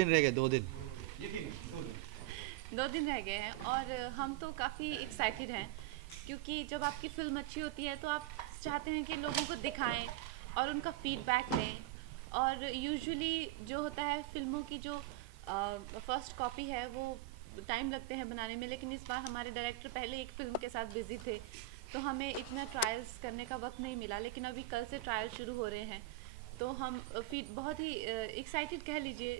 दिन रह गए, 2 दिन। 2 दिन रह गए हैं और हम तो काफ़ी एक्साइटेड हैं, क्योंकि जब आपकी फ़िल्म अच्छी होती है तो आप चाहते हैं कि लोगों को दिखाएं और उनका फीडबैक लें। और यूजुअली जो होता है फ़िल्मों की जो फर्स्ट कॉपी है वो टाइम लगते हैं बनाने में, लेकिन इस बार हमारे डायरेक्टर पहले एक फ़िल्म के साथ बिज़ी थे तो हमें इतना ट्रायल्स करने का वक्त नहीं मिला। लेकिन अभी कल से ट्रायल शुरू हो रहे हैं तो हम फिर बहुत ही एक्साइटेड कह लीजिए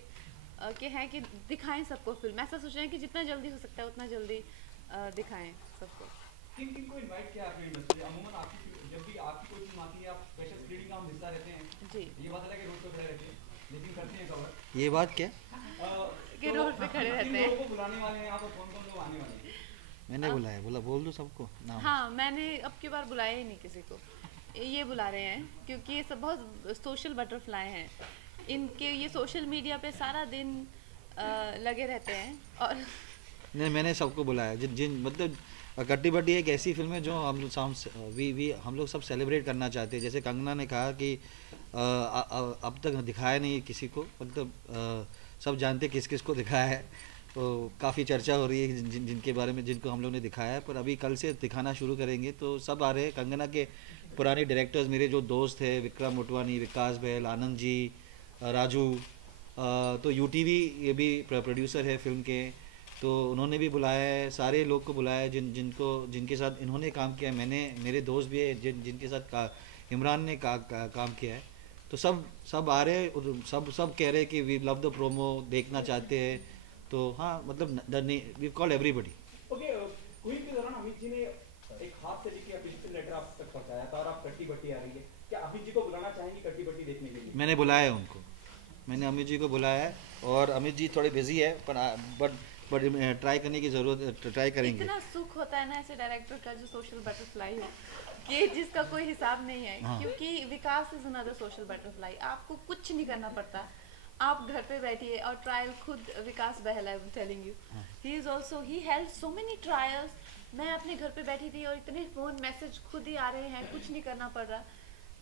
कि है कि दिखाएं सबको फिल्म। ऐसा सोच रहे हैं कि जितना जल्दी हो सकता है उतना जल्दी दिखाएं सबको। किन किन को इनवाइट किया आपने इंडस्ट्री? अमूमन आपकी जब भी आपकी कोई फिल्म आती है आप स्पेशल स्क्रीनिंग का हम हिस्सा रहते हैं जी, ये बात अलग है रोड पे खड़े रहते हैं लेकिन करते हैं कवर ये बात क्या? कि तो रोड पे खड़े रहते किन हैं। लोगों को बुलाने वाले हैं आप और कौन कौन लोग आने वाले हैं? मैंने बुलाया, बोला बोल दो सबको नाम। हाँ, मैंने अब की बार बुलाया ही नहीं किसी को, ये बुला रहे हैं क्योंकि ये सब बहुत सोशल बटरफ्लाई हैं। इनके ये सोशल मीडिया पे सारा दिन लगे रहते हैं और नहीं, मैंने सबको बुलाया, जिन जिन मतलब कट्टी बट्टी एक ऐसी फिल्म है जो हम लोग सब सेलिब्रेट करना चाहते हैं। जैसे कंगना ने कहा कि अब तक दिखाया नहीं किसी को, मतलब सब जानते किस किस को दिखाया है, तो काफ़ी चर्चा हो रही है जिनके बारे में, जिनको हम लोग ने दिखाया है। पर अभी कल से दिखाना शुरू करेंगे तो सब आ रहे हैं। कंगना के पुराने डायरेक्टर्स, मेरे जो दोस्त हैं, विक्रम मोटवानी, विकास बहल, आनंद जी, राजू, तो यूटीवी ये भी प्रोड्यूसर है फिल्म के, तो उन्होंने भी बुलाया है। सारे लोग को बुलाया है जिनके साथ इन्होंने काम किया है। मेरे दोस्त भी है जिनके साथ इमरान ने काम किया है। तो सब आ रहे हैं और सब कह रहे हैं कि वी लव द प्रोमो, देखना चाहते हैं। तो हाँ, मतलब we call everybody. Okay, queen के दौरान अमित जी ने एक हाथ से लिखे अफिशियल लेटर आप तक पहुंचाया था और आप कट्टी बट्टी आ रही है, क्या अमित जी को बुलाना चाहेंगे कट्टी बट्टी देखने के लिए? मैंने बुलाया है उनको, मैंने अमित जी को बुलाया है और अमित जी थोड़े बिजी है, बट ट्राई करने की ज़रूरत, ट्राई करेंगे। इतना सुख होता है ना ऐसे डायरेक्टर का जो सोशल बटरफ्लाई हो, कि जिसका कोई हिसाब नहीं है। हाँ। क्योंकि विकास इज अनदर सोशल बटरफ्लाई, आपको कुछ नहीं करना पड़ता, आप घर पे बैठिए और ट्रायल खुद Vikas Bahl, I am telling you, he is also, he held so many trials. मैं अपने घर पे बैठी थी और इतने फ़ोन मैसेज खुद ही आ रहे हैं, कुछ नहीं करना पड़ रहा।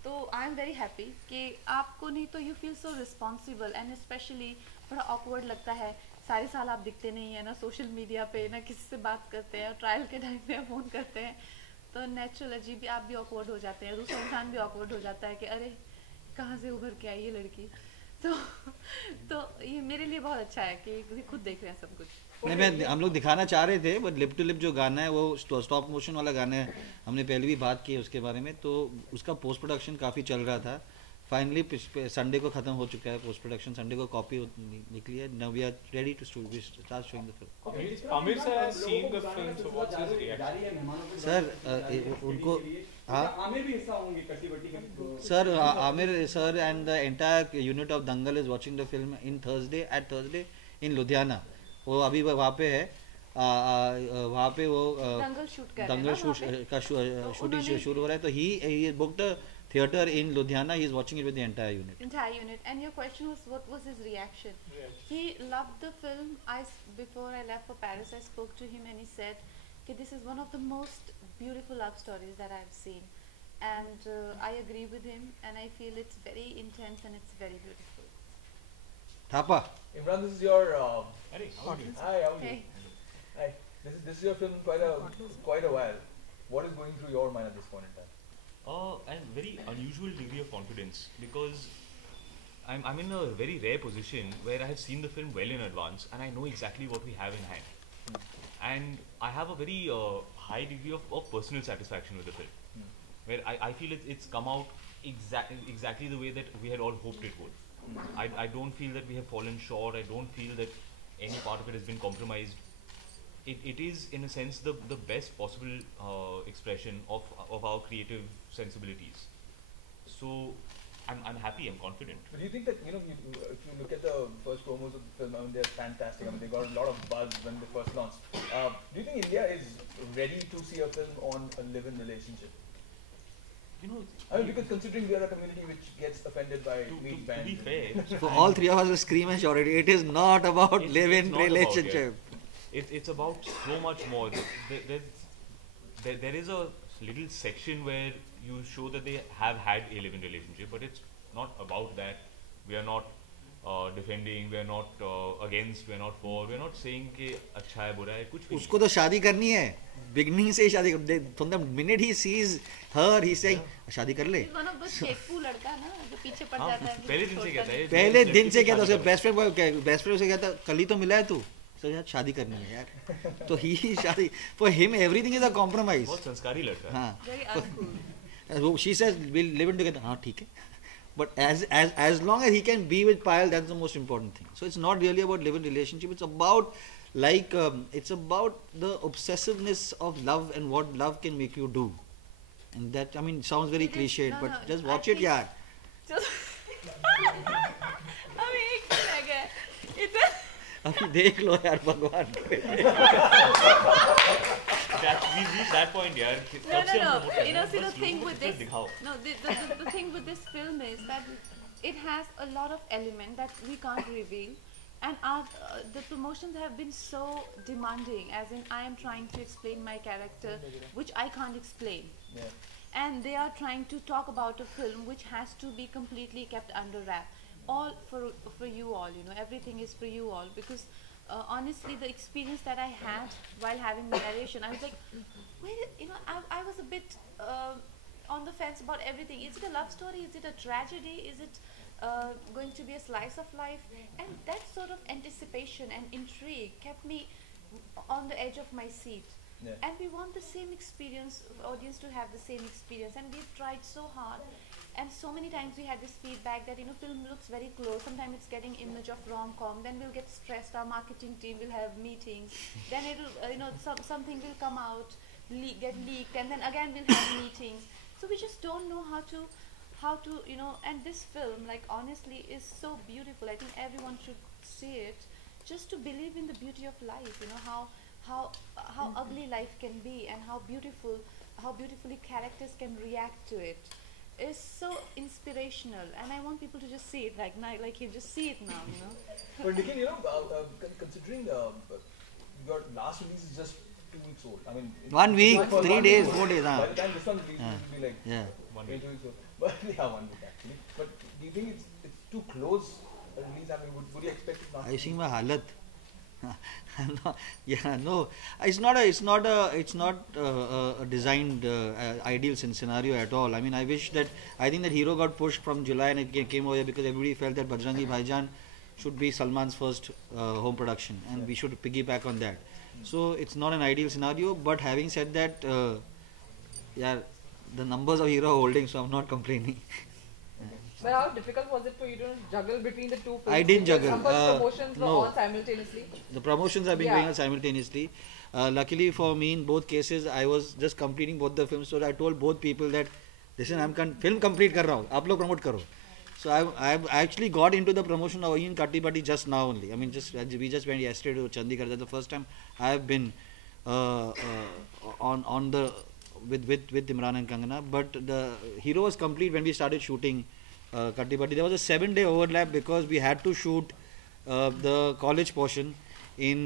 तो आई एम वेरी हैप्पी कि आपको नहीं तो you feel so responsible. And specially बड़ा ऑकवर्ड लगता है, सारे साल आप दिखते नहीं है ना सोशल मीडिया पे, ना किसी से बात करते हैं, और ट्रायल के टाइम पे फ़ोन करते हैं तो नेचुरल अजीब आप भी ऑकवर्ड हो जाते हैं, दूसरा इंसान भी ऑकवर्ड हो जाता है कि अरे कहाँ से उभर के आई ये लड़की। तो तो ये मेरे लिए बहुत अच्छा है कि खुद देख रहे हैं सब कुछ। नहीं, हम लोग दिखाना चाह रहे थे, बट लिप टू लिप जो गाना है वो स्टॉप मोशन वाला गाना है, हमने पहले भी बात की है उसके बारे में। तो उसका पोस्ट प्रोडक्शन काफ़ी चल रहा था। फाइनली संडे को ख़त्म हो चुका है पोस्ट प्रोडक्शन, संडे को कॉपी निकली है। Now we are ready to start showing the film. Amir sir has seen the film, so what's his reaction? Sir उनको, हाँ आमिर भी हिस्सा होंगे कट्टी बट्टी के? Sir, Aamir sir and the entire unit of Dangal is watching the film in Thursday in Ludhiana. वो अभी वहाँ पे है, वहाँ पे वो दंगल शूट कर रहे हैं दंगल ना शूट वहाँ पे? का शूटिंग शुरू हो रहा है। तो ही booked theater in Ludhiana. He is watching it with the entire unit. Entire unit. And your question was, what was his reaction? He loved the film. Before I left for Paris, I spoke to him and he said, "Okay, this is one of the most beautiful love stories that I've seen," and I agree with him. And I feel it's very intense and it's very beautiful. Thapa. Imran, this is your. Hey, how are you? Hi, how are you? Hey. Hi. This is your film quite a while. What is going through your mind at this point in time? And very unusual degree of confidence, because I'm in a very rare position where I have seen the film well in advance and I know exactly what we have in hand. And I have a very high degree of personal satisfaction with the film, where I feel it's come out exactly the way that we had all hoped it would. I don't feel that we have fallen short. I don't feel that any part of it has been compromised. It is in a sense the best possible expression of our creative sensibilities. So I'm happy, I'm confident. But do you think that, if you look at the first promos of the film, I mean, they're fantastic. I mean, they got a lot of buzz when they first launched. Do you think India is ready to see a film on a live-in relationship? I mean, because considering we are a community which gets offended by meat to be bans. fair, So all three of us will scream and shout it. It is not about It's live-in not about, relationship. it's about so much more. There is a little section where you show that they have had a live-in relationship, but it's not about that. We are not defending, we're not against, we're not for, we're not saying कि अच्छा है बुरा है कुछ भी उसको तो शादी करनी है, beginning से ही शादी from the minute he sees her he saying शादी कर ले. He's one of those Shekhu लड़का ना जो पीछे पड़ हाँ, जाता है. पहले दिन से कहता है पहले मैं दिन से लड़की कहता शादी उसका करूँ। बेस्ट फ्रेंड उसे कहता कल ही तो मिला है तू, तो यार शादी करनी है यार. तो ही शादी for him everything is a compromise. बहुत संस्कारी लड़का है। हाँ. Very uncool. She says we'll live in together. हाँ ठीक है. But as long as he can be with Payal, that's the most important thing. So it's not really about live-in relationship. It's about it's about the obsessiveness of love and what love can make you do. And that, I mean, sounds very It is- cliched, no, but no, just I watch it, think- yaar. अभी एक दिन रह गया है। इतना अभी देख लो यार भगवान. That we reached that point यार। No, कब से हम no, promote कर no. You रहे know, हैं? see, the बस thing लोगों with को this, दिखाओ। no, the thing with this film is that it has a lot of element that we can't reveal, and the promotions have been so demanding. As in, I am trying to explain my character, which I can't explain, Yeah. and they are trying to talk about a film which has to be completely kept under wrap. All for you all, you know, everything is for you all because. Honestly, the experience that I had while having the narration, I was like, you know, I was a bit on the fence about everything. Is it a love story? Is it a tragedy? Is it going to be a slice of life? And that sort of anticipation and intrigue kept me on the edge of my seat. Yeah. And we want the same experience, audience to have the same experience. And we've tried so hard. And so many times we had this feedback that, you know, film looks very close. Sometimes it's getting image of rom-com. Then we'll get stressed. Our marketing team will have meetings. Then it'll, you know, something will come out, get leaked. And then again we'll have meetings. So we just don't know how to, you know, and this film, like, honestly, is so beautiful. I think everyone should see it just to believe in the beauty of life, you know, how ugly life can be and how beautifully characters can react to it. Is so inspirational, and I want people to just see it like you just see it now, you know. But Nikhil, you know, considering your last release is just 2 weeks old. I mean, 1 week, for 3 1 days, week 4 days. By हाँ. the time this one releases, Yeah. it will be like Yeah. 1 8 week। weeks old. But yeah, 1 week actually. But do you think it's too close a release? I mean, would you expect it not? I think my halat. No, yeah, no, it's not a designed ideal scenario at all. I mean, I think that Hero got pushed from July and it came over here because everybody felt that Bajrangi Bhaijaan should be Salman's first home production and we should piggyback on that. So it's not an ideal scenario, but having said that, yeah, the numbers of Hero are holding, so I'm not complaining. But how difficult was it for you to juggle between the two films? I didn't Because juggle. Of course, promotions were no. on simultaneously. The promotions are being going on simultaneously. Luckily for me, in both cases, I was just completing both the films. So I told both people that, listen, I'm film complete kar raha hu. Aap log promote karo. So I actually got into the promotion of in Katti Batti just now only. I mean, we just went yesterday to Chandigarh. That's the first time I have been on the with Imran and Kangana. But the Hero was complete when we started shooting Katti Batti. There was a 7-day overlap because we had to shoot the college portion in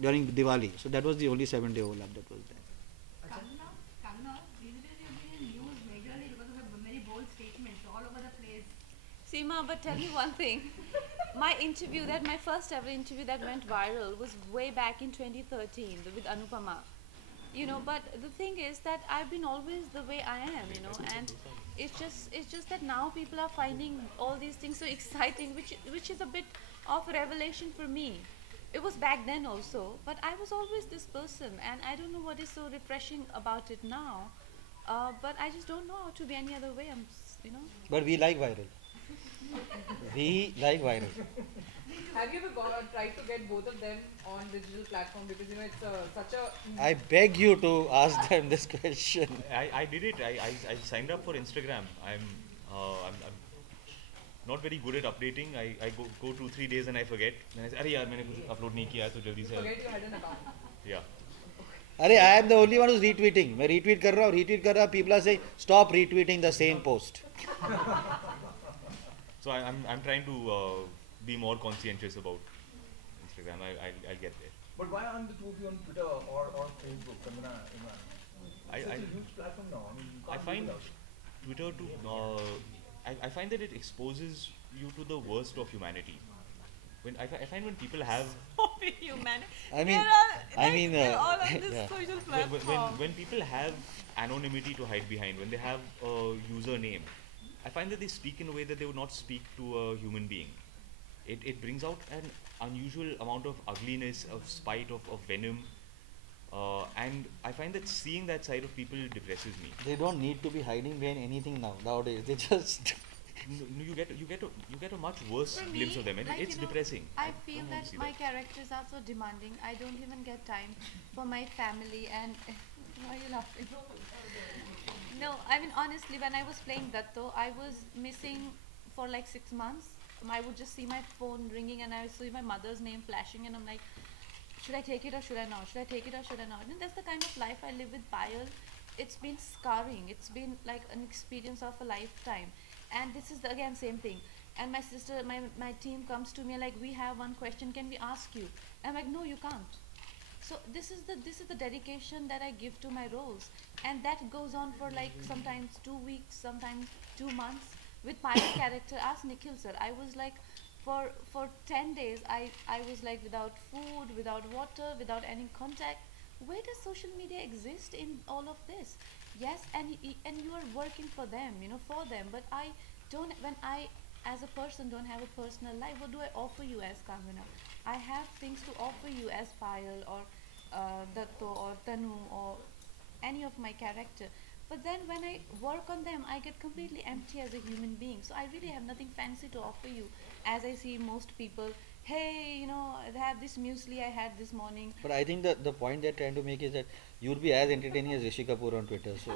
during Diwali. So that was the only 7-day overlap that was there. Kangana, these days you've been in news majorly because of your very bold statements all over the place. Seema, but tell you one thing. My first ever interview that went viral was way back in 2013 with Anupama. You know, but the thing is that I've been always the way I am, you know, and it's just that now people are finding all these things so exciting, which is a bit of a revelation for me. It was back then also, but I was always this person, and I don't know what is so refreshing about it now. But I just don't know how to be any other way. You know. But we like viral. We like viral. Have you ever tried to get both of them on digital platform? Because you know it's such a. I beg you to ask them this question. I did it. I signed up for Instagram. I'm not very good at updating. I go 2-3 days and I forget. Then I say, अरे यार मैंने कुछ upload नहीं किया तो जल्दी से. Forget you had an account. Yeah. अरे I am the only one who's retweeting. मैं retweet कर रहा हूँ. People are saying stop retweeting the same post. So I'm trying to be more conscientious about Instagram. I'll get there. But why aren't the two of you on Twitter or Facebook? Kangana, Imran? It's a huge platform now. I mean, you I can't find live without it. Twitter to I find that it exposes you to the worst of humanity. I find when people have Humanity. I mean, all on this yeah. social when, platform. when people have anonymity to hide behind, when they have a username, I find that they speak in a way that they would not speak to a human being. It brings out an unusual amount of ugliness, of spite, of venom, and I find that seeing that side of people depresses me. They don't need to be hiding behind anything nowadays. They just You get a much worse For glimpse me, of them, and like, it's you know, depressing. I don't feel want to that see my characters are so demanding. I don't even get time for my family and why are you laughing? No, I mean honestly, when I was playing Datto, I was missing for like 6 months. I would just see my phone ringing and I would see my mother's name flashing and I'm like, should I take it or should I not? Should I take it or should I not? And that's the kind of life I live with Payal. It's been scarring. It's been like an experience of a lifetime. And this is again same thing. And my sister, my team comes to me like, we have one question, can we ask you? I'm like, no, you can't. So this is the dedication that I give to my roles, and that goes on for like sometimes 2 weeks, sometimes 2 months. With my character, ask Nikhil sir, I was like, for 10 days, I was like without food, without water, without any contact. Where does social media exist in all of this? Yes, and you are working for them, for them. But I don't. When I, as a person, don't have a personal life, what do I offer you as Kangana? I have things to offer you as Payal or Datto or Tanu or any of my character. But then when I work on them, I get completely empty as a human being. So I really have nothing fancy to offer you. As I see most people, hey, I have this muesli I had this morning. But I think that the point they're trying to make is that you'll be as entertaining as Rishi Kapoor on Twitter. So,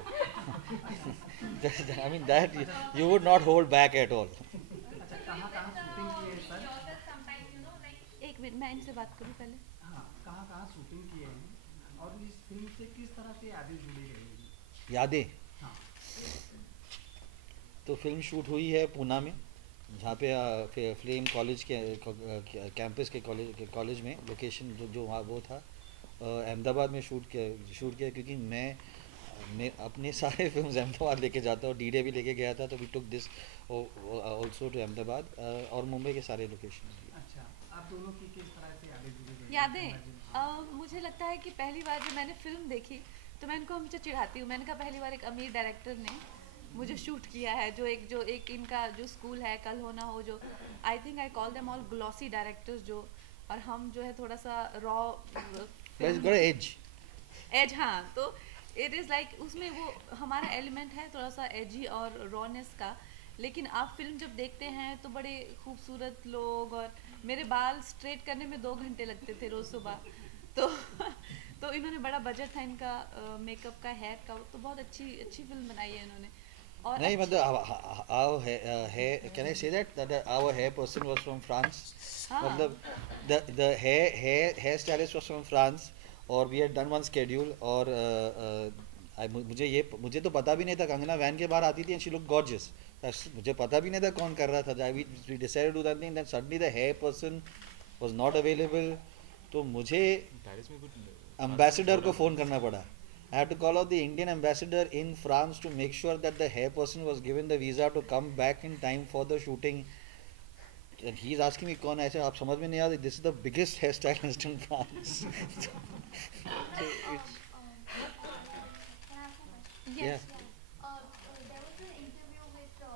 I mean that you would not hold back at all. अच्छा कहाँ कहाँ shooting की है sir? एक minute मैं इनसे बात करूँ पहले. हाँ कहाँ कहाँ शूटिंग की है और इस फिल्म से किस तरह से यादें जुड़ी रहेंगी? यादें हाँ तो फिल्म शूट हुई है पूना में, जहाँ पे फ्लेम कॉलेज के कैंपस के कॉलेज में लोकेशन जो वहाँ वो था. अहमदाबाद में शूट किया क्योंकि मैं अपने सारे फिल्म्स अहमदाबाद लेके जाता हूँ. डी-डे भी लेके गया था, तो we took this also to Ahmedabad और मुंबई के सारे लोकेशन. अच्छा आप दोनों की किस तरह से यादें जुड़ी रहेंगी? यादें मुझे लगता है कि पहली बार जब मैंने फिल्म देखी तो मैं इनको हमेशा चिढ़ाती हूँ. मैंने कहा पहली बार एक अमीर डायरेक्टर ने मुझे शूट किया है, जो एक इनका जो स्कूल है कल हो ना हो, जो I think I call them all glossy directors, जो और हम जो है थोड़ा सा रॉ एज. हाँ, तो इट इज़ लाइक उसमें वो हमारा एलिमेंट है थोड़ा सा एजी और रॉनेस का. लेकिन आप फिल्म जब देखते हैं तो बड़े खूबसूरत लोग, और मेरे बाल स्ट्रेट करने में 2 घंटे लगते थे रोज़ सुबह. तो इन्होंने बड़ा बजट था इनका मेकअप का, हेयर का, तो बहुत अच्छी फिल्म बनाई है इन्होंने. और नहीं मतलब our hair, can I say that our hair person was from France? मतलब the hair stylist was from France, और we had done one schedule. और मुझे तो पता भी नहीं था. कंगना वैन के बाहर आती थी and she looked gorgeous. मुझे पता भी नहीं था कौन कर रहा था. We decided to do that thing, then suddenly the hair person was not available. तो मुझे एम्बेसडर को फ़ोन करना पड़ा. I had to call out the Indian ambassador in France to make sure that the hair person was given the visa to come back in time for the shooting. And he's asking me, कौन ऐसे आप समझ में नहीं आ रही? This is the biggest hairstylist in France. yes. There was an interview with a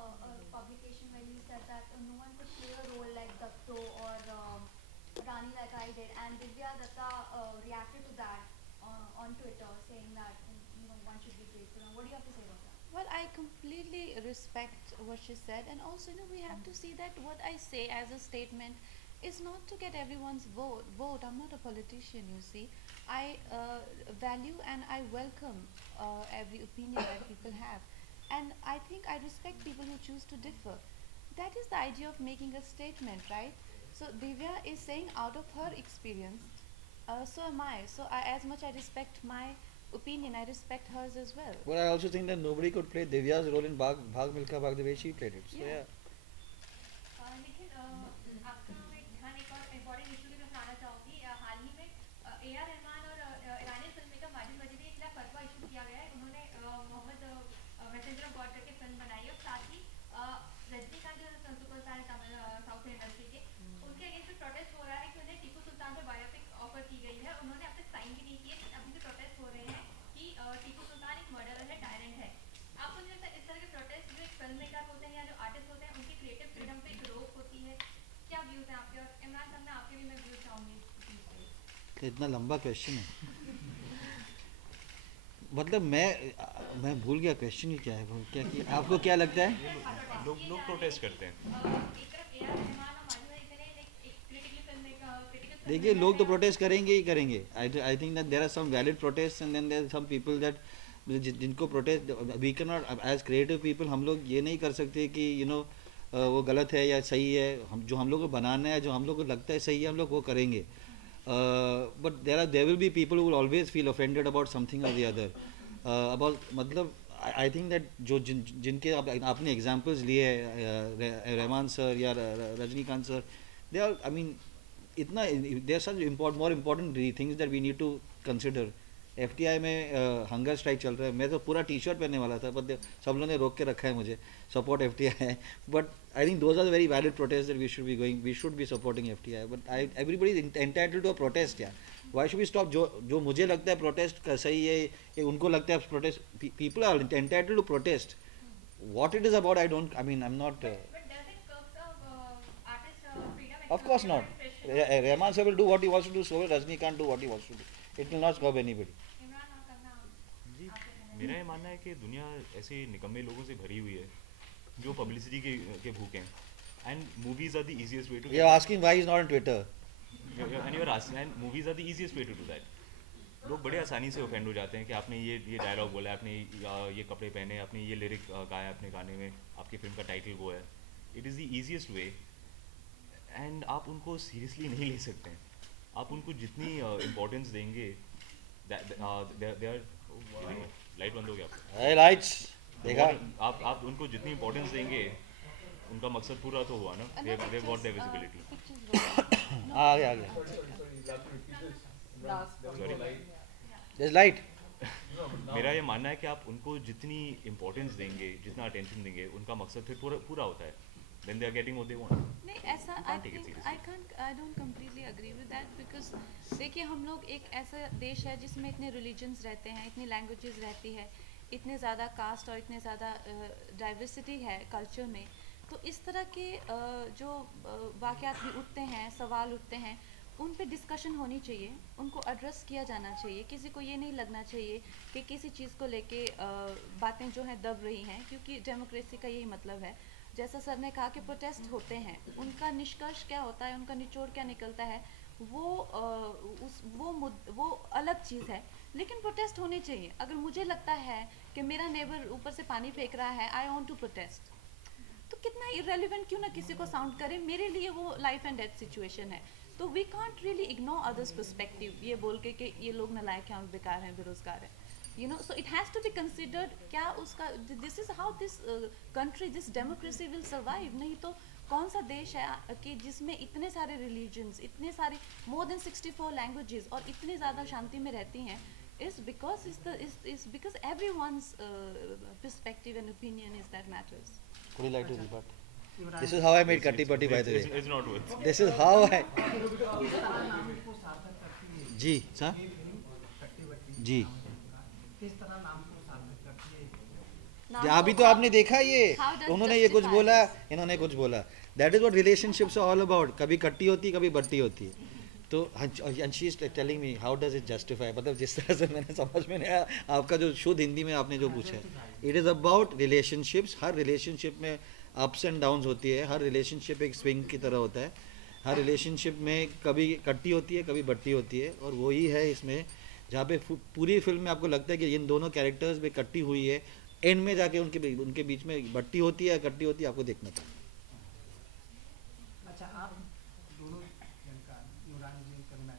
publication where you said that no one could play a role like Datto or Rani like I did, and Divya Datta reacted to that on Twitter, saying that one should be grateful. What do you have to say about that? Well, I completely respect what she said, and also we have to see that what I say as a statement is not to get everyone's vote. I'm not a politician, you see. I value and I welcome every opinion that people have, and I think I respect people who choose to differ. That is the idea of making a statement, right? So Divya is saying out of her experience, so am I. So as much I respect my opinion, I respect hers as well. But I also think that nobody could play Divya's role in Bhag Milkha Bhag the way she played it. So yeah. लेकिन आपका मैं ध्यान एक और important issue की तरफ लाना चाहूँगी. हाल ही में A.R. रहमान और ईरानी फिल्म मेकर माजिद मजीदी के खिलाफ फतवा इशू किया गया है. उन्होंने मोहम्मद मैसेंजर ऑफ गॉड करके फिल्म बनाई है, और साथ ही रजनीकांत जो सुपरस्टार है हैं आपके, और इमरान खान में आपके भी मैं व्यूज चाहूंगी इस चीज़ पे। तो इतना लंबा क्वेश्चन है मतलब मैं भूल गया क्वेश्चन ही क्या है वो क्या कि आपको क्या लगता है लोग प्रोटेस्ट करते हैं। एक तरफ ए आर रहमान और माजिद अली चले, एक क्रिटिकल फिल्म में क्रिटिकल देखिए लोग तो प्रोटेस्ट करेंगे ही करेंगे I think that there are some valid protest and then there some people that जिनको protest we can not as creative people हम लोग ये नहीं कर सकते कि वो गलत है या सही है हम लोग को बनाना है जो हम लोग को लगता है सही है हम लोग वो करेंगे but there will be people who will always feel offended about something और द अदर अबाउट मतलब आई थिंक दैट जो जिनके आपने एग्जांपल्स लिए रहमान सर या Rajinikanth sir they are I mean इतना there such more important things that we need to consider FTI में hunger strike चल रहा है मैं तो पूरा टी-शर्ट पहनने वाला था बट सब लोगों ने रोक के रखा है मुझे support FTI but I think those are very valid protest that we should be supporting FTI but everybody is entitled to a protest या व्हाई शुड वी स्टॉप जो मुझे लगता है प्रोटेस्ट का सही है कि उनको लगता है protest people are entitled to protest what it is about I don't I mean I am not of course not Rahman sir will do what he wants to do so will Rajnikant do what he wants to do it will not curb anybody जी मेरा ये मानना है कि दुनिया ऐसे निकम्मे लोगों से भरी हुई है जो पब्लिसिटी के भूखे हैं and movies are the easiest way to you are asking why he's not on Twitter and you are asking and movies are the easiest way to do that लोग बड़े आसानी से ऑफेंड हो जाते हैं कि आपने ये डायलॉग बोला है आपने ये कपड़े पहने आपने ये लिरिक गाया अपने गाने में आपकी फिल्म का टाइटल वो है it is the easiest way and आप उनको सीरियसली नहीं ले सकते हैं आप उनको जितनी इम्पोर्टेंस देंगे लाइट बंद हो गया hey lights देखा आप उनको जितनी इम्पोर्टेंस देंगे उनका मकसद पूरा तो हुआ ना they got their visibility आ गया there's light मेरा ये मानना है कि आप उनको जितनी इम्पोर्टेंस देंगे जितना अटेंशन देंगे उनका मकसद फिर पूरा होता है then they are getting what they want नहीं ऐसा I don't completely agree with that because देखिए हम लोग एक ऐसा देश है जिसमें इतने रिलीजन्स रहते हैं इतनी लैंग्वेजेस रहती है इतने ज़्यादा कास्ट और इतने ज़्यादा डाइवर्सिटी है कल्चर में तो इस तरह के जो वाक़यात भी उठते हैं सवाल उठते हैं उन पे डिस्कशन होनी चाहिए उनको एड्रेस किया जाना चाहिए किसी को ये नहीं लगना चाहिए कि किसी चीज़ को लेके बातें जो हैं दब रही हैं क्योंकि डेमोक्रेसी का यही मतलब है जैसा सर ने कहा कि प्रोटेस्ट होते हैं उनका निष्कर्ष क्या होता है उनका निचोड़ क्या निकलता है वो अलग चीज़ है लेकिन प्रोटेस्ट होने चाहिए अगर मुझे लगता है कि मेरा नेबर ऊपर से पानी फेंक रहा है आई वांट टू प्रोटेस्ट तो कितना इरेलीवेंट क्यों ना किसी को साउंड करे मेरे लिए वो लाइफ एंड डेथ सिचुएशन है तो we can't really ignore others perspective ये बोल के कि ये लोग नालायक हैं और बेकार हैं बेरोजगार हैं so it has to be considered क्या उसका this is how this country this democracy will survive नहीं तो कौन सा देश है कि जिसमें इतने सारे religions इतने सारे more than 64 languages और इतनी ज़्यादा शांति में रहती हैं is because everyone's perspective and opinion is that matters. Would you like to rebut? This is how I made Katti Patti by the way. It's not worth This is how I जी sir जी किस तरह नाम को सार्थक करती है अभी तो आपने देखा ये उन्होंने ये कुछ बोला इन्होंने कुछ बोला that is what relationships are all about कभी कट्टी होती है कभी बट्टी होती है तो she is telling me how does it justify मतलब जिस तरह से मैंने समझ में नहीं आया आपका जो शुद्ध हिंदी में आपने जो पूछा है it is about relationships her relationship में अप्स एंड डाउन्स होती है हर रिलेशनशिप एक स्विंग की तरह होता है हर रिलेशनशिप में कभी कट्टी होती है कभी बट्टी होती है और वही है इसमें जहाँ पे पूरी फिल्म में आपको लगता है कि इन दोनों कैरेक्टर्स में कट्टी हुई है एंड में जाके उनके बीच में बट्टी होती है कट्टी होती है आपको देखना था अच्छा आप दोनों जनकार युवराज जी करुणा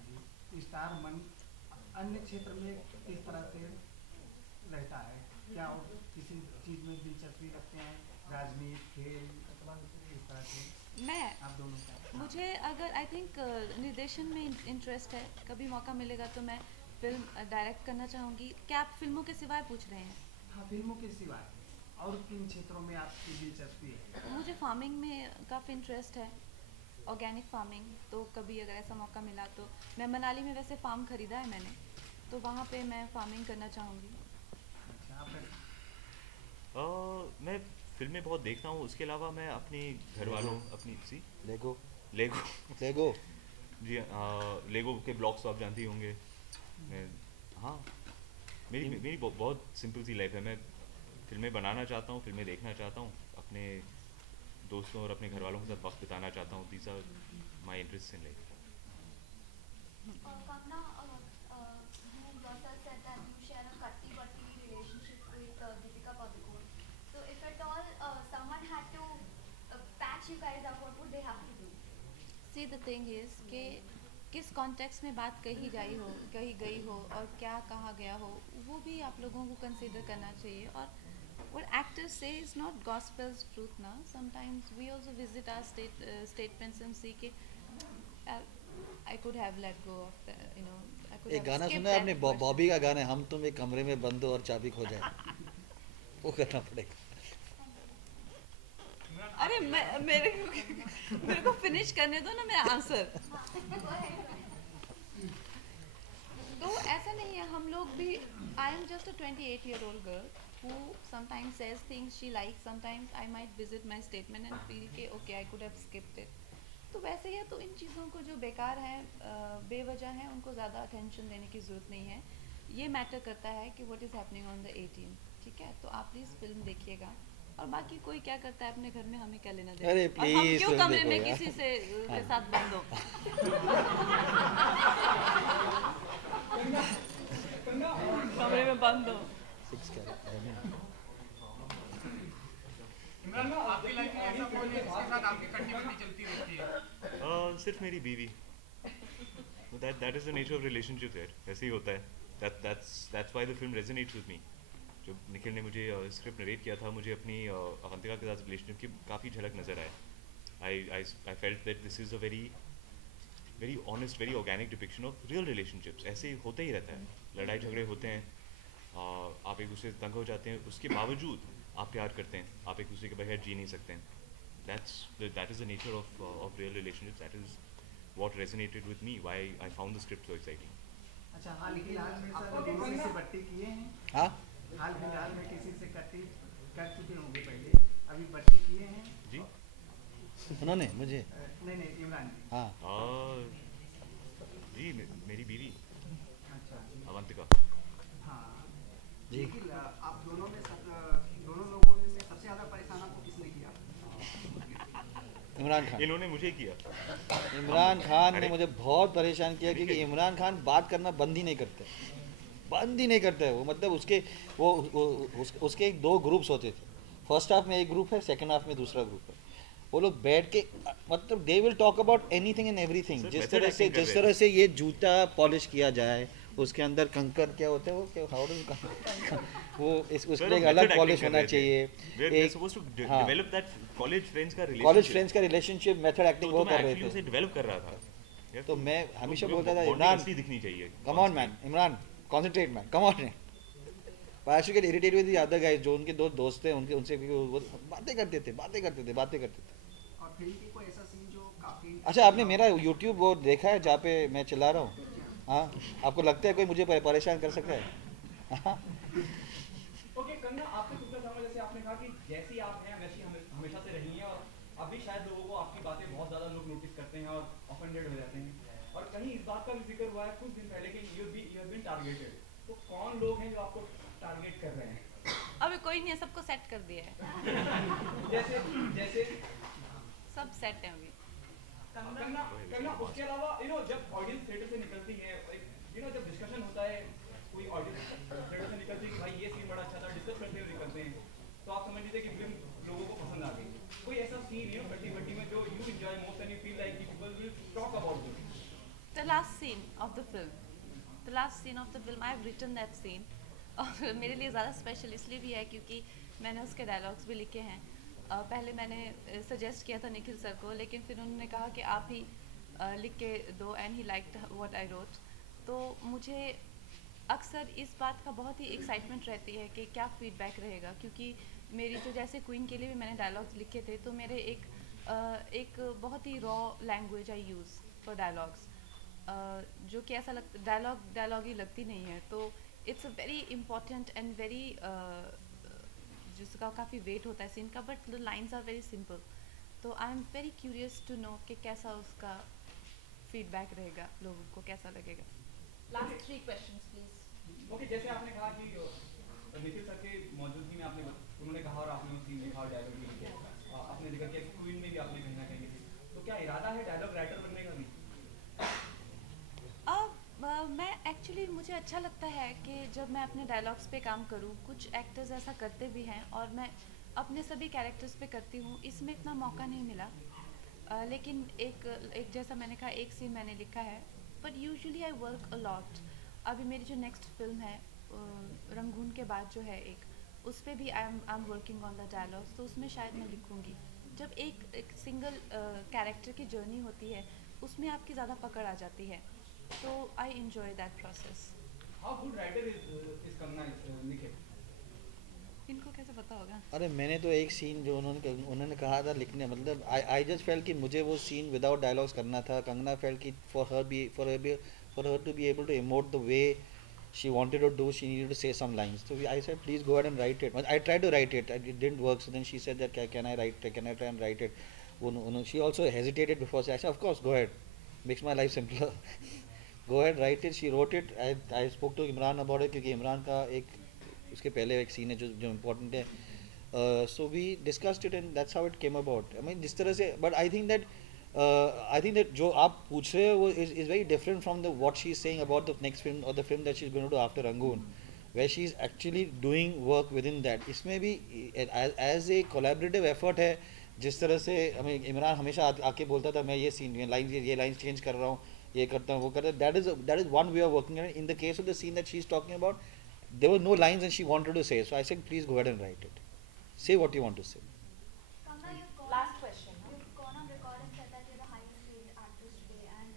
जी स्टार मन अन्य क्षेत्र में किस तरह से रहता है क्या और किसी चीज़ में दिलचस्पी रखते हैं राजनीति खेल इस तरह से मैं आप दोनों का मुझे अगर आई थिंक निर्देशन में इंटरेस्ट है कभी मौका मिलेगा तो मैं फिल्म डायरेक्ट करना चाहूँगी क्या आप फिल्मों के सिवाय पूछ रहे हैं हाँ फिल्मों के सिवाय और किन क्षेत्रों में आपकी दिलचस्पी है मुझे फार्मिंग में काफ़ी इंटरेस्ट है ऑर्गेनिक फार्मिंग तो कभी अगर ऐसा मौका मिला तो मैं मनाली में वैसे फार्म खरीदा है मैंने तो वहाँ पे मैं फार्मिंग करना चाहूँगी मैं फिल्में बहुत देखता हूँ उसके अलावा मैं अपने घर वालों अपनी सी देखो लेगो जी लेगो के ब्लॉक्स तो आप जानते ही होंगे। मैं हाँ मेरी बहुत सिंपल सी लाइफ है। मैं फिल्में बनाना चाहता हूँ, फिल्में देखना चाहता हूँ, अपने दोस्तों और अपने घर वालों के साथ वक्त बिताना चाहता हूँ। These are my interest in life. Kamna, you yourself said that you share a cutty-butty relationship with Deepika Padukone. So if at all someone had to patch you guys up, what would they have to do? See the thing is कि किस context में बात कही गई हो और क्या कहा गया हो, वो भी आप लोगों को कंसिडर करना चाहिए। और what actors say is not gospel's truth ना। sometimes we also visit our statements and see कि I could have let go of the, you know, I could एक have गाना skipped सुना है आपने that version. बॉबी का गाना है, हम तुम एक कमरे में बंद हो और चाबी खो जाए, वो करना पड़ेगा। अरे मेरे को फिनिश करने दो ना मेरा आंसर। तो ऐसा नहीं है, हम लोग भी, I am just a 28-year-old girl who sometimes says things she likes, sometimes I might visit my statement and feel कि okay I could have skipped it। तो वैसे ही है, तो इन चीज़ों को जो बेकार हैं, बेवजह हैं, उनको ज़्यादा अटेंशन देने की ज़रूरत नहीं है। ये मैटर करता है कि what is happening on the 18, ठीक है। तो आप प्लीज़ फिल्म देखिएगा, और बाकी कोई क्या करता है अपने घर में, हमें क्या लेना देना। अरे और हम प्लीज क्यों फिल्म कमरे देखो में यार। किसी से के साथ बंद हो। कमरे में बंद हो। इमरान भाई, आपकी लाइफ में ऐसा कौन है जिसके साथ आपकी कट्टी-बट्टी चलती रहती है? सिर्फ मेरी बीवी। That is the nature of relationships यार, ऐसे ही होता है। That's why the film resonates with me। जब निखिल ने मुझे स्क्रिप्ट नरेट किया था, मुझे अपनी अवंतिका के साथ रिलेशनशिप की काफ़ी झलक नज़र आया। I felt that this is a very honest, very organic depiction of real relationships। ऐसे होता ही रहता है, लड़ाई झगड़े होते हैं, आप एक दूसरे से तंग हो जाते हैं, उसके बावजूद आप प्यार करते हैं, आप एक दूसरे के बगैर जी नहीं सकते हैं। That is the nature of real relationships। That is what resonated with me, why I found the script so exciting। अच्छा, हाल फिलहाल में सर दोनों किसी से बट्टी किए हैं? हाँ, हाल फिलहाल में किसी से कट्टी कर चुके होंगे पहले, अभी बट्टी किए हैं? जी उन्होंने मुझे, नहीं इमरान जी। हाँ जी मेरी बीवी अच्छा अवंतिका। हाँ जी। लेकिन आप दोनों लोगों में सबसे ज़्यादा परेशान आपको किसने किया? इमरान खान। इन्होंने मुझे किया। इमरान खान ने मुझे बहुत परेशान किया, क्योंकि इमरान खान बात करना बंद ही नहीं करते है वो। मतलब उसके दो ग्रुप्स होते थे, फर्स्ट हाफ में एक ग्रुप है, सेकंड हाफ में दूसरा ग्रुप है। वो लोग बैठ के मतलब they will talk about anything and everything. जिस तरह से ये जूता पॉलिश किया जाए, उसके अंदर कंकर क्या होता है, वो क्या हाउ डू वो उसके एक अलग पॉलिश होना चाहिए। कॉलेज फ्रेंड्स का रिलेशनशिप मेथड एक्टिंग वो कर रहे थे, डेवलप कर रहा था। तो मैं हमेशा बोलता था, इमरान दिखनी चाहिए, come on man, Imran concentrate man, come on. I used to get irritated with the other guys, जो उनके दो दोस्त थे, उनसे बातें करते थे। और फिल्म की कोई ऐसा सीन जो काफी अच्छा, आपने मेरा यूट्यूब वो देखा है जहाँ पे मैं चला रहा हूँ? हाँ, आपको लगता है कोई मुझे परेशान कर सकता है? ओके कंगना, आपसे पूछना चाहूंगा, जैसे आपने कहा कि जैसी आप हैं वैसी हमेशा से रही हैं, और अभी शायद लोगों को आपकी बातें बहुत ज़्यादा लोग नोटिस करते हैं और ऑफेंडेड हो जाते हैं, और कहीं इस बात का भी जिक्र हुआ है कुछ दिन पहले कि यू हैव बीन टारगेटेड। तो कौन लोग हैं जो आपको टारगेट कर रहे हैं? अभी कोई नहीं है, सबको सेट कर दिया है। जैसे सब सेट है अभी। कंगना, उसके अलावा जब ऑडियंस थिएटर से निकलती है, जब डिस्कशन होता है, कोई ऑडियंस थिएटर से निकलती है कि भाई ये सीन बड़ा अच्छा था, डिस्कस करते हुए निकलते हैं, तो आप समझ लीजिए कि फिल्म लोगों को पसंद आ गई। कोई ऐसा सीन कट्टी-बट्टी में जो you enjoy most and you feel like people will talk about this? The last scene of the film, I have written that scene। और मेरे लिए ज़्यादा स्पेशल इसलिए भी है क्योंकि मैंने उसके डायलॉग्स भी लिखे हैं। पहले मैंने सजेस्ट किया था निखिल सर को, लेकिन फिर उन्होंने कहा कि आप ही लिख के दो, and he liked what I wrote. तो मुझे अक्सर इस बात का बहुत ही एक्साइटमेंट रहती है कि क्या फीडबैक रहेगा, क्योंकि मेरी जो जैसे क्वीन के लिए भी मैंने डायलॉग्स लिखे थे, तो मेरे एक बहुत ही raw language I use for dialogues, जो कि ऐसा डायलॉग ही लगती नहीं है। तो it's a very important and very जिसका काफ़ी वेट होता है सीन का, but the lines are very simple. तो I am very curious to know कि कैसा उसका फीडबैक रहेगा, लोगों को कैसा लगेगा. Last 3 questions, please. ओके, जैसे आपने कहा कि निखिल सर के मौजूदगी में आपने उन्होंने कहा और आपने उस सीन देखा और डायलॉग भी लिखे, आपने जिक्र किया कि क्वीन में भी आपने कहीं ना कहीं लिखी, तो क्या इरादा है डायलॉग राइटर बनने का भी? मैं एक्चुअली मुझे अच्छा लगता है कि जब मैं अपने डायलॉग्स पे काम करूँ, कुछ एक्टर्स ऐसा करते भी हैं और मैं अपने सभी कैरेक्टर्स पे करती हूँ, इसमें इतना मौका नहीं मिला. लेकिन एक जैसा मैंने कहा, एक सीन मैंने लिखा है, but usually I work a lot. अभी मेरी जो नेक्स्ट फिल्म है रंगून के बाद जो है उस पर भी I am working on the dialogues, तो उसमें शायद मैं लिखूँगी. जब एक सिंगल कैरेक्टर की जर्नी होती है उसमें आपकी ज़्यादा पकड़ आ जाती है, तो I enjoy that process. How good writer is Kangana Nikhil? इनको कैसे पता होगा? अरे मैंने तो एक सीन जो उन्होंने कहा था लिखने, मतलब आई जस्ट फेल कि मुझे वो सीन विदाउट डायलॉग्स करना था. कंगना फेल कि for her to be able to emote the way she wanted to do, she needed to say some lines. So I said, please go ahead and write it. I tried to write it, it didn't work. So then she said that can I try and write it? She also hesitated before. I said, of course, go ahead, makes my life simpler. Go ahead, write it. She wrote it. I spoke to Imran about it क्योंकि इमरान का उसके पहले एक scene है जो important है. So we discussed it and that's how it came about. I mean जिस तरह से, but I think that जो आप पूछ रहे हो वो is very different from what she's saying about the next film or the film that she's going to do after Rangoon, where she's actually doing work within that. इसमें भी as a collaborative effort है. जिस तरह से हमें इमरान हमेशा आके बोलता था मैं ये लाइंस चेंज कर रहा हूँ, ये करता हूँ, वो करता हूँ, that is one way of working. In the case of the scene that she's talking about, there were no lines and she wanted to say, so I said please go ahead and write it, say what you want to say. Kamna, Last question. You've gone on record and said that you're the highest paid actress today, and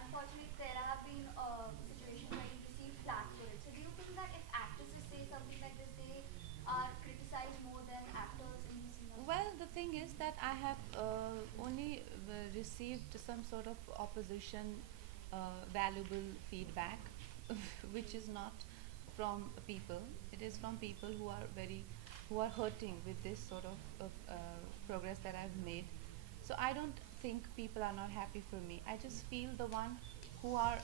unfortunately there have been situations where you receive flack for it. So do you think that if actresses say something like this, they are criticized more than actors in this industry? Well, the thing is that I have only received some sort of opposition, valuable feedback, which is not from people. It is from people who are hurting with this sort of progress that I've made. So I don't think people are not happy for me. I just feel the one who are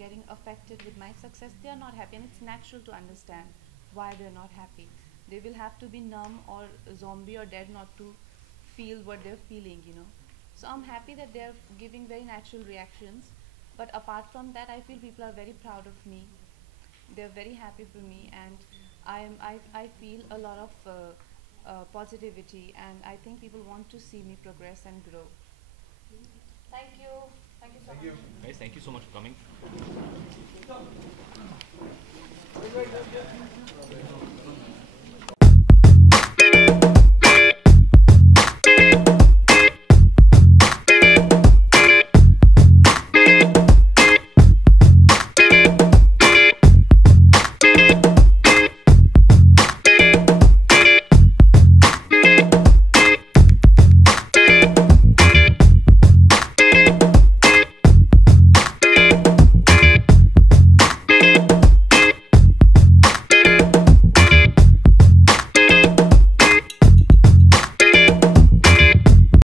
getting affected with my success, they are not happy, and it's natural to understand why they're not happy. They will have to be numb or zombie or dead not to feel what they're feeling, you know. So I'm happy that they're giving very natural reactions. But apart from that, I feel people are very proud of me. They're very happy for me, and I feel a lot of positivity, and I think people want to see me progress and grow. Thank you. Thank you so Thank much. you. Guys, thank you so much for coming. So,